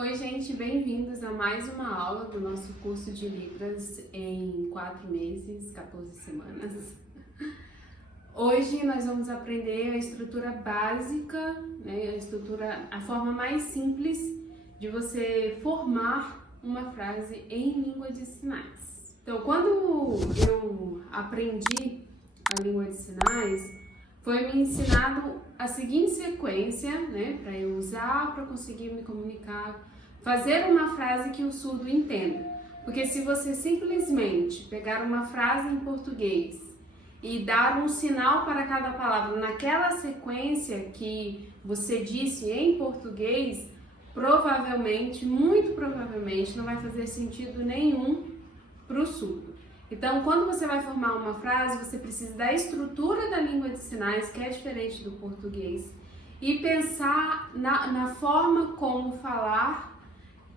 Oi, gente, bem-vindos a mais uma aula do nosso curso de Libras em 4 meses, 14 semanas. Hoje nós vamos aprender a estrutura básica, a forma mais simples de você formar uma frase em língua de sinais. Então, quando eu aprendi a língua de sinais, foi me ensinado a seguinte sequência, para eu usar para conseguir me comunicar, fazer uma frase que o surdo entenda. Porque se você simplesmente pegar uma frase em português e dar um sinal para cada palavra naquela sequência que você disse em português, provavelmente, muito provavelmente, não vai fazer sentido nenhum para o surdo. Então, quando você vai formar uma frase, você precisa da estrutura da língua de sinais, que é diferente do português, e pensar na forma como falar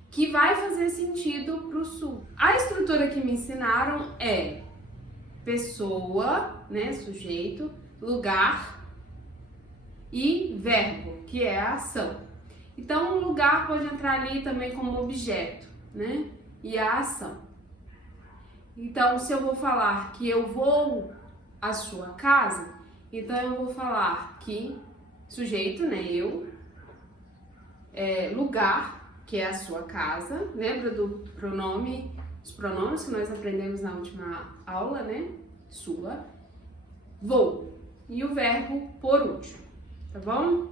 que vai fazer sentido para o surdo. A estrutura que me ensinaram é pessoa, sujeito, lugar e verbo, que é a ação. Então, o lugar pode entrar ali também como objeto, e a ação. Então, se eu vou falar que eu vou à sua casa, então eu vou falar que sujeito, eu, lugar, que é a sua casa, lembra do pronome, os pronomes que nós aprendemos na última aula, sua, vou, e o verbo por último, tá bom?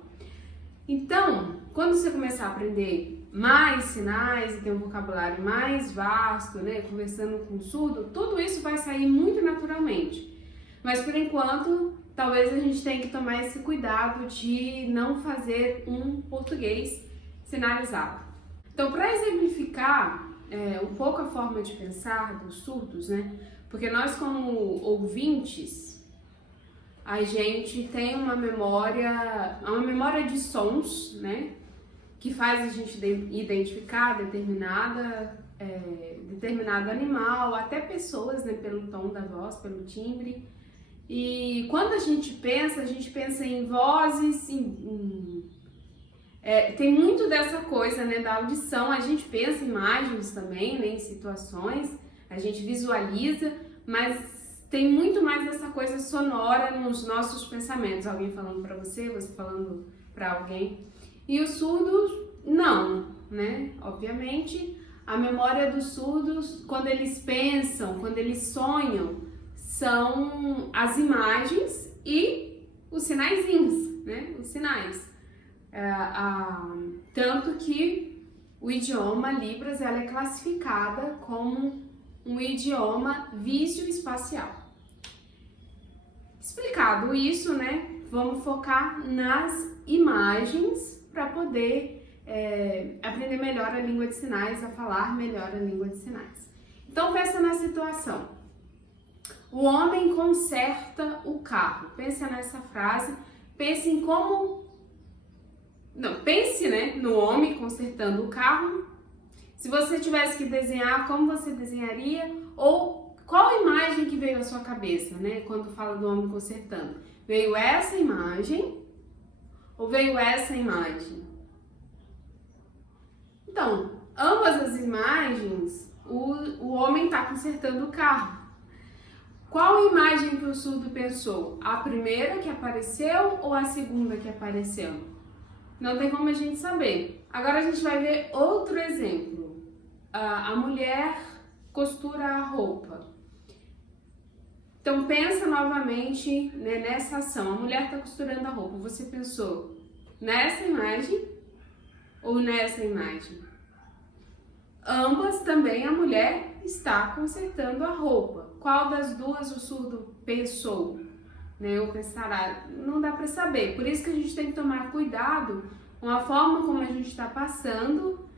Então, quando você começar a aprender mais sinais e ter um vocabulário mais vasto, conversando com o surdo, tudo isso vai sair muito naturalmente. Mas por enquanto, talvez a gente tenha que tomar esse cuidado de não fazer um português sinalizado. Então, para exemplificar um pouco a forma de pensar dos surdos, porque nós como ouvintes, a gente tem uma memória de sons, que faz a gente identificar determinado animal, até pessoas, pelo tom da voz, pelo timbre. E quando a gente pensa em vozes, tem muito dessa coisa, da audição. A gente pensa em imagens também, em situações, a gente visualiza, mas tem muito mais dessa coisa sonora nos nossos pensamentos. Alguém falando para você falando para alguém. E os surdos, não, Obviamente, a memória dos surdos, quando eles pensam, quando eles sonham, são as imagens e os sinaizinhos, Os sinais. Tanto que o idioma Libras ela é classificada como um idioma visoespacial. Explicado isso, vamos focar nas imagens para poder aprender melhor a língua de sinais, a falar melhor a língua de sinais. Então, pensa na situação. O homem conserta o carro. Pensa nessa frase, pense em como... Não, pense, no homem consertando o carro. Se você tivesse que desenhar, como você desenharia? Ou qual imagem que veio à sua cabeça, quando fala do homem consertando? Veio essa imagem ou veio essa imagem? Então, ambas as imagens, o homem está consertando o carro. Qual imagem que o surdo pensou? A primeira que apareceu ou a segunda que apareceu? Não tem como a gente saber. Agora a gente vai ver outro exemplo. A mulher costura a roupa. Então pensa novamente nessa ação. A mulher está costurando a roupa. Você pensou nessa imagem ou nessa imagem? Ambas também a mulher está consertando a roupa. Qual das duas o surdo pensou? Ou pensará? Não dá para saber. Por isso que a gente tem que tomar cuidado com a forma como a gente está passando,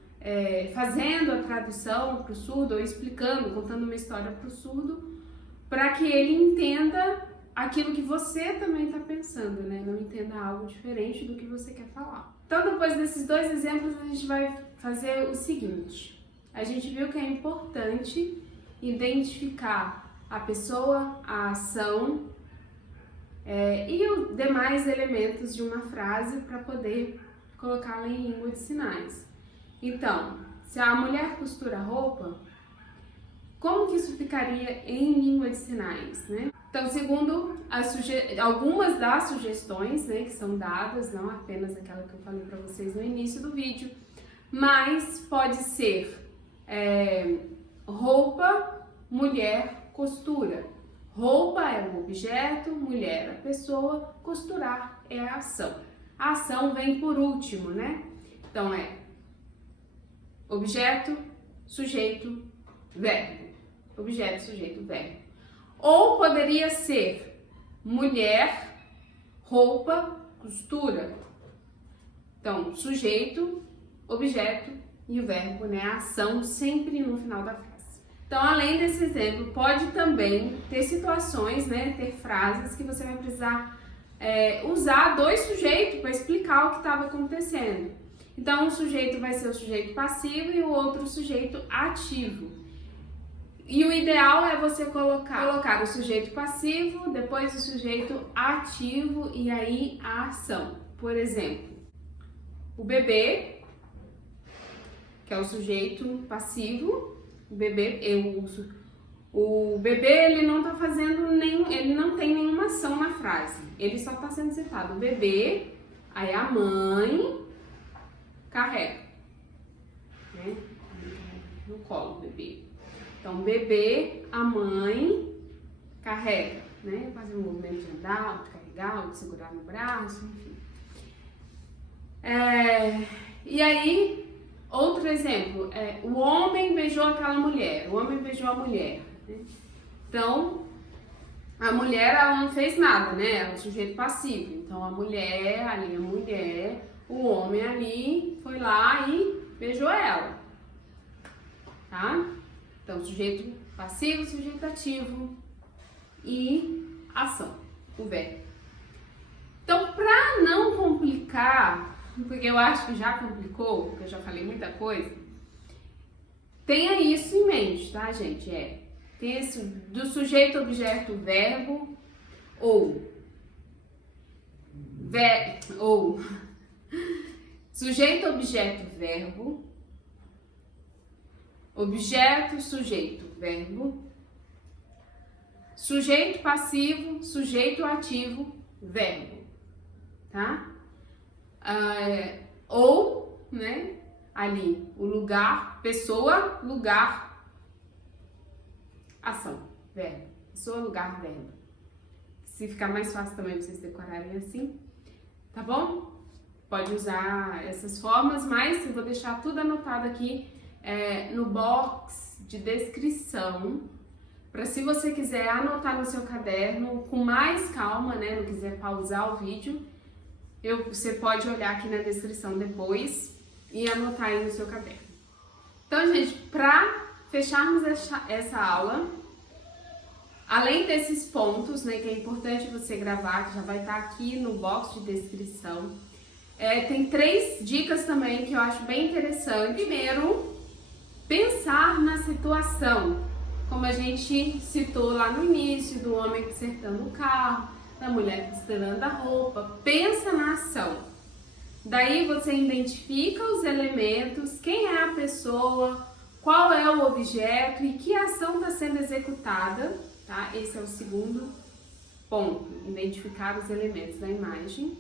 fazendo a tradução para o surdo, ou explicando, contando uma história para o surdo, para que ele entenda aquilo que você também está pensando, não entenda algo diferente do que você quer falar. Então, depois desses dois exemplos, a gente vai fazer o seguinte. A gente viu que é importante identificar a pessoa, a ação e os demais elementos de uma frase para poder colocá-la em língua de sinais. Então, se a mulher costura roupa, como que isso ficaria em língua de sinais, né? Então, segundo algumas das sugestões, né, que são dadas, não apenas aquela que eu falei para vocês no início do vídeo, mas pode ser roupa, mulher, costura. Roupa é o objeto, mulher a pessoa, costurar é a ação. A ação vem por último, né? Então é objeto, sujeito, verbo. Objeto, sujeito, verbo. Ou poderia ser mulher, roupa, costura. Então, sujeito, objeto e o verbo, né? A ação sempre no final da frase. Então, além desse exemplo, pode também ter situações, né? Ter frases que você vai precisar usar dois sujeitos para explicar o que estava acontecendo. Então, um sujeito vai ser o sujeito passivo e o outro o sujeito ativo. E o ideal é você colocar o sujeito passivo, depois o sujeito ativo e aí a ação. Por exemplo, o bebê, que é o sujeito passivo, o bebê ele não tá fazendo ele não tem nenhuma ação na frase, ele só está sendo citado. O bebê, aí a mãe carrega, né? No colo o bebê. Então, bebê, a mãe carrega, né? Fazer um movimento de andar, de carregar, de segurar no braço, enfim. E aí, outro exemplo, o homem beijou aquela mulher, o homem beijou a mulher, né? Então, a mulher, ela não fez nada, né? Ela é um sujeito passivo. Então, a mulher, o homem ali foi lá e beijou ela, tá? Então, sujeito passivo, sujeito ativo e ação, o verbo. Então, para não complicar, porque eu acho que já complicou, porque eu já falei muita coisa, tenha isso em mente, tá, gente? Tem esse do sujeito, objeto, verbo, ou sujeito, objeto, verbo, objeto, sujeito, verbo, sujeito passivo, sujeito ativo, verbo, tá? Ou, né, ali, o lugar, pessoa, lugar, ação, verbo. Pessoa, lugar, verbo. Se ficar mais fácil também vocês decorarem assim, tá bom? Pode usar essas formas, mas eu vou deixar tudo anotado aqui no box de descrição, para se você quiser anotar no seu caderno com mais calma, né, não quiser pausar o vídeo, você pode olhar aqui na descrição depois e anotar aí no seu caderno. Então, gente, para fecharmos essa aula, além desses pontos, né, que é importante você gravar, que já vai estar aqui no box de descrição, tem 3 dicas também que eu acho bem interessante. Primeiro, pensar na situação, como a gente citou lá no início, do homem consertando o carro, da mulher costurando a roupa. Pensa na ação. Daí você identifica os elementos, quem é a pessoa, qual é o objeto e que ação está sendo executada, tá? Esse é o segundo ponto, identificar os elementos da imagem.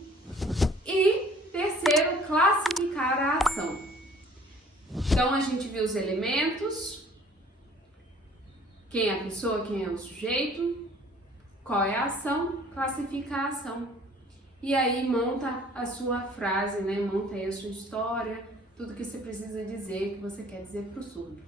E terceiro, classificar a ação. Então, a gente viu os elementos, quem é a pessoa, quem é o sujeito, qual é a ação, classifica a ação. E aí monta a sua frase, né? Monta aí a sua história, tudo que você precisa dizer, que você quer dizer para o surdo.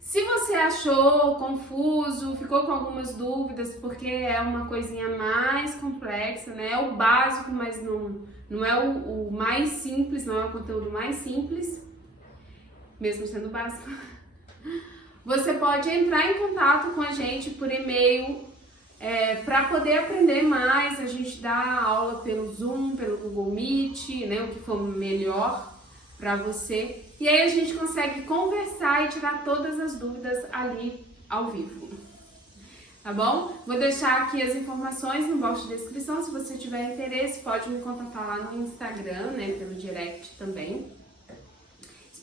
Se você achou confuso, ficou com algumas dúvidas, porque é uma coisinha mais complexa, né? É o básico, mas não é o mais simples, não é o conteúdo mais simples, mesmo sendo básico. Você pode entrar em contato com a gente por e-mail, para poder aprender mais. A gente dá aula pelo Zoom, pelo Google Meet, né, o que for melhor para você. E aí a gente consegue conversar e tirar todas as dúvidas ali ao vivo. Tá bom? Vou deixar aqui as informações no box de descrição. Se você tiver interesse, pode me contatar lá no Instagram, né, pelo direct também.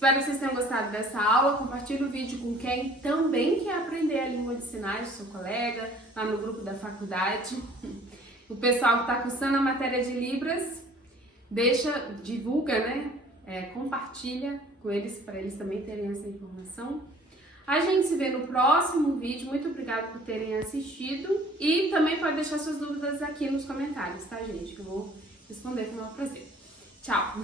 Espero que vocês tenham gostado dessa aula. Compartilhe o vídeo com quem também quer aprender a língua de sinais, seu colega, lá no grupo da faculdade. O pessoal que está cursando a matéria de Libras, divulga, né? Compartilha com eles, para eles também terem essa informação. A gente se vê no próximo vídeo. Muito obrigada por terem assistido. E também pode deixar suas dúvidas aqui nos comentários, tá, gente? Que eu vou responder com o maior prazer. Tchau!